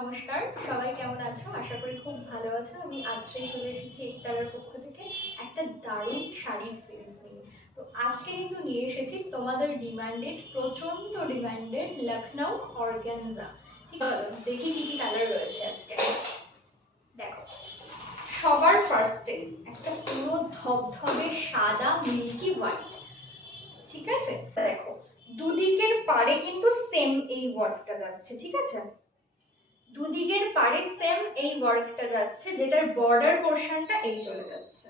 নমস্কার। সবাই কেমন আছো? আশা করি খুব ভালো আছো। আমি আজকেই চলে এসেছি একতারার পক্ষ থেকে একটা দারুণ শাড়ির সিরিজ নিয়ে। তো আজকে কিন্তু নিয়ে এসেছি তোমাদের ডিমান্ডেড প্রচণ্ড ডিমান্ডেড লখনৌ অর্গানজা ঠিক আছে? দেখি কি কি কালার রয়েছে আজকে। দেখো, সবার ফার্স্টে একটা পুরো ধবধবে সাদা মিল্কি হোয়াইট ঠিক আছে? দেখো, দুদিকের পারে কিন্তু সেম এই ওয়ার্কটা যাচ্ছে। ঠিক আছে? দুদিকের পারে সেম এই ওয়ার্কটা যাচ্ছে, যেটার বর্ডার পোর্শনটা এই চলে যাচ্ছে।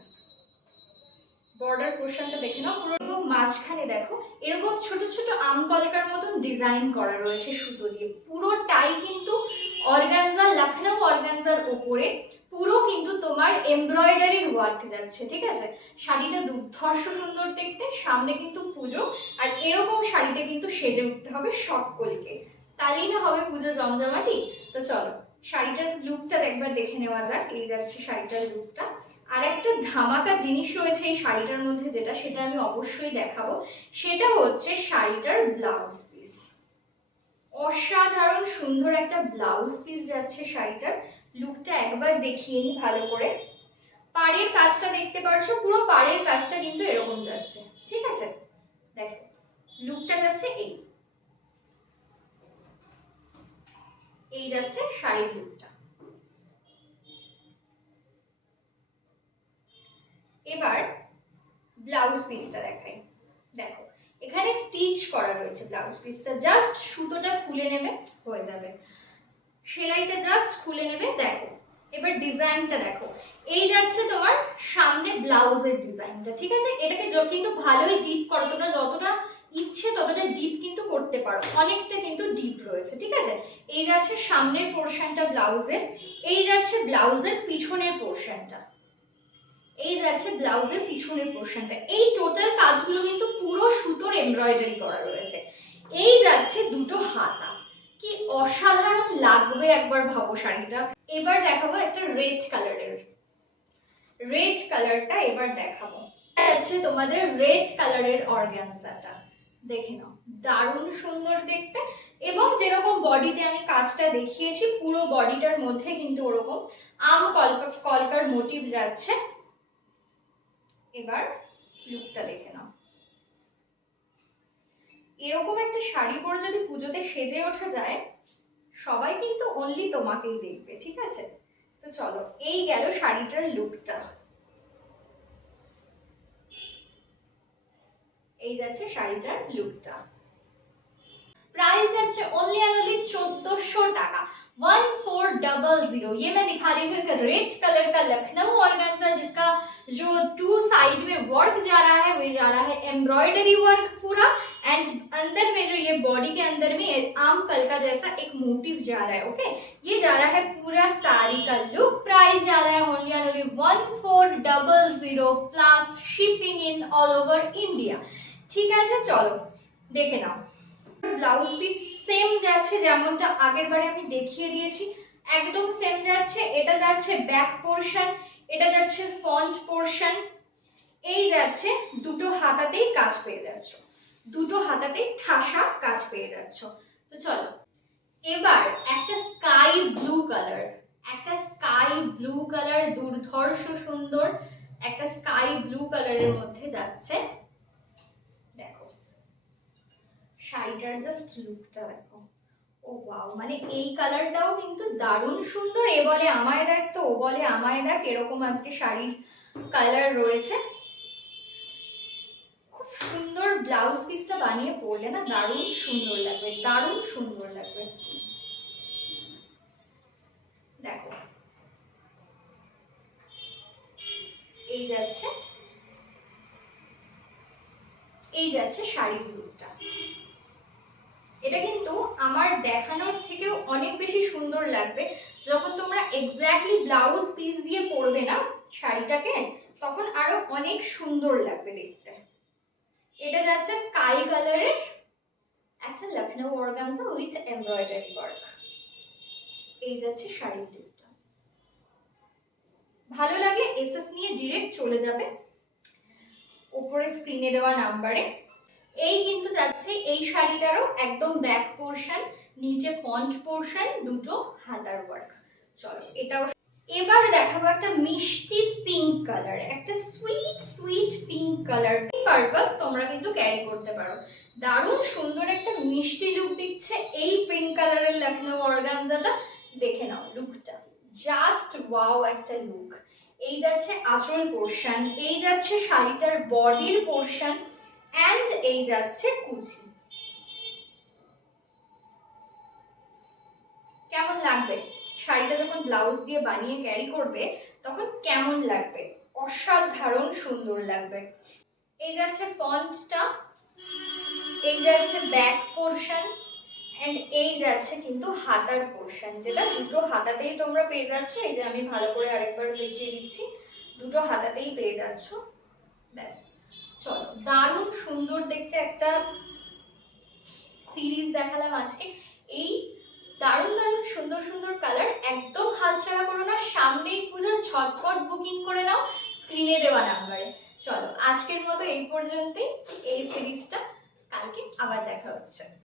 বর্ডার পোর্শনটা দেখে নাও, পুরো মাঝখানে দেখো, এরকম ছোট ছোট আম কলকার মতন ডিজাইন করা রয়েছে সুতো দিয়ে। পুরোটাই কিন্তু অর্গানজা লখনৌ অর্গানজার উপরে, পুরো কিন্তু তোমার এমব্রয়ডারি ওয়ার্ক যাচ্ছে, ঠিক আছে? শাড়িটা দুর্ধর্ষ সুন্দর দেখতে, সামনে কিন্তু পুজো, আর এরকম শাড়িতে কিন্তু সেজে উঠতে হবে সকলকে। তাহলেই না হবে পুজো জমজমাটি? তো চলো, শাড়িটার লুকটা একবার দেখে নেওয়া যাক, এই যাচ্ছে শাড়িটার লুকটা আর একটা ধামাকা জিনিস রয়েছে এই শাড়িটার মধ্যে, যেটা সেটা আমি অবশ্যই দেখাবো। সেটা হচ্ছে শাড়িটার ব্লাউজ পিস অসাধারণ সুন্দর একটা ব্লাউজ পিস যাচ্ছে শাড়িটার। লুকটা একবার দেখিয়ে নি ভালো করে। পাড়ের কাজটা দেখতে পারছ, পুরো পাড়ের কাজটা কিন্তু এরকম যাচ্ছে। ঠিক আছে? দেখো লুকটা যাচ্ছে এই। এই যাচ্ছে শাড়ির লুকটা এবার ব্লাউজ পিসটা দেখাই। দেখো, এখানে স্টিচ করা রয়েছে ব্লাউজ পিসটা জাস্ট সুতোটা খুলে নেবে, হয়ে যাবে। সেলাইটা জাস্ট খুলে নেবে, দেখো। এবার ডিজাইনটা দেখো। এই যাচ্ছে তোমার সামনে ব্লাউজের ডিজাইনটা ঠিক আছে? এটাকে কিন্তু ভালোই ডিপ করো, তোমরা যতটা ইচ্ছে ততটা ডিপ কিন্তু করতে পারো। অনেকটা রয়েছে, ঠিক আছে? এই যাচ্ছে সামনের পোর্শনটা ব্লাউজের, এই যাচ্ছে ব্লাউজের পিছনের পোর্শনটা এই যাচ্ছে ব্লাউজের পিছনের পোর্শনটা এই টোটাল কাজগুলো কিন্তু পুরো সুতোর এমব্রয়ডারি করা রয়েছে। এই যাচ্ছে দুটো হাতা। কি অসাধারণ লাগবে একবার ভাবো শাড়িটা। এবার দেখাবো একটা রেড কালারের রেড কালারটা এবার দেখাবো। আছে তোমাদের রেড কালারের অর্গানজাটা দেখে নাও। দারুণ সুন্দর দেখতে এবং যেরকম বডিতে আমি কাজটা দেখিয়েছি, পুরো বডিটার মধ্যে কিন্তু ওরকম আম কলকা, কলকার মোটিভ যাচ্ছে। এবার লুকটা দেখে নাও। এরকম একটা শাড়ি পরে যদি পুজোতে সেজে ওঠা যায়, সবাই কিন্তু অনলি তোমাকেই দেখবে, ঠিক আছে? তো চলো, এই গেল শাড়িটার লুকটা এই যাচ্ছে শাড়িটার লুকটা प्राइस যাচ্ছে ओनली एंड ओनली चौदह टाका वन फोर डबल जीरो ये मैं दिखा रही हूँ एक रेड कलर का लखनऊ ऑर्गेन्जा जिसका जो टू साइड में वर्क जा रहा है वो जा रहा है एम्ब्रॉयडरी वर्क पूरा एंड अंदर में जो ये बॉडी के अंदर में आम कल का जैसा एक मोटिव जा रहा है ओके ये जा रहा है पूरा साड़ी का लुक प्राइस जा रहा है only and only one four double zero plus shipping in all over India ঠিক আছে, চলো, দেখে নাও। ব্লাউজ পিস সেম যাচ্ছে যেমনটা আগের বারে আমি দেখিয়ে দিয়েছি, একদম সেম যাচ্ছে, এটা যাচ্ছে ব্যাক পোর্শন এটা যাচ্ছে ফ্রন্ট পোর্শন এই যাচ্ছে দুটো হাতাতেই কাজ পেয়ে যাচ্ছ, দুটো হাতাতেই ঠাসা কাজ পেয়ে যাচ্ছ। তো চলো, এবার একটা স্কাই ব্লু কালার একটা স্কাই ব্লু কালার দুর্ধর্ষ সুন্দর, একটা স্কাই ব্লু কালারের মধ্যে যাচ্ছে দেখো শাড়িটার জাস্ট লুকটা দেখো। ও ওয়াও মানে এই কালারটাও কিন্তু দারুণ সুন্দর। এ বলে আমায় দেখ তো, ও বলে আমায় দেখ, এরকম আজকে শাড়ির কালার রয়েছে। খুব সুন্দর ব্লাউজ পিসটা বানিয়ে পরলে না দারুণ সুন্দর লাগবে, দারুণ সুন্দর লাগবে। দেখো। এই যাচ্ছে এই যাচ্ছে কিন্তু আমার দেখানোর থেকেও অনেক বেশি সুন্দর লাগবে। যখন তোমরা এক্স্যাক্টলি ব্লাউজ পিস দিয়ে পরবে না শাড়িটাকে, তখন আরও অনেক সুন্দর লাগবে দেখতে। এটা যাচ্ছে স্কাই কালারের একটা Lucknow organza with embroidery work এই যাচ্ছে শাড়ির লুকটা ভালো লাগলে এসএস নিয়ে ডিরেক্ট চলে যাবে। উপরে স্ক্রিনে দেওয়া নাম্বারে এই কিন্তু যাচ্ছে এই শাড়িটারও একদম ব্যাক পোর্শন নিচে ফন্ট পোর্শন দুটো হাতার ওয়ার্ক চলো, এটাও এবার দেখাবো একটা মিষ্টি পিঙ্ক কালার একটা sweet sweet pink colour purpose তোমরা কিন্তু ক্যারি করতে পারো। দারুণ সুন্দর একটা মিষ্টি লুক দিচ্ছে এই পিঙ্ক কালারের লখনৌ অর্গানজাটা। দেখে নাও লুকটা জাস্ট ওয়াও একটা লুক এই যাচ্ছে আঁচল পোর্শন এই যাচ্ছে শাড়িটার বডির পোর্শন অ্যান্ড এই যাচ্ছে কুচি। কেমন লাগবে? শাড়িটা যখন ব্লাউজ দিয়ে বানিয়ে ক্যারি করবে, তখন কেমন লাগবে? অসাধারণ সুন্দর লাগবে। এই যাচ্ছে ফন্টটা এই যাচ্ছে ব্যাক পোর্শন এন্ড এই যাচ্ছে কিন্তু হাতার পোর্শন যেটা দুটো হাতাতেই তোমরা পেয়ে যাচ্ছ। এই যে আমি ভালো করে আরেকবার দেখিয়ে দিচ্ছি, দুটো হাতাতেই পেয়ে যাচ্ছ। ব্যাস। চলো, দারুণ সুন্দর দেখতে একটা সিরিজ দেখালাম আজকে। এই দারুণ দারুণ সুন্দর সুন্দর কালার একদম হাতছাড়া করো না, সামনেই পুজো ঝটপট বুকিং করে নাও স্ক্রিনে দেওয়া নাম্বারে চলো, আজকের মতো এই পর্যন্তই, এই সিরিজটা কালকে আবার দেখা হচ্ছে।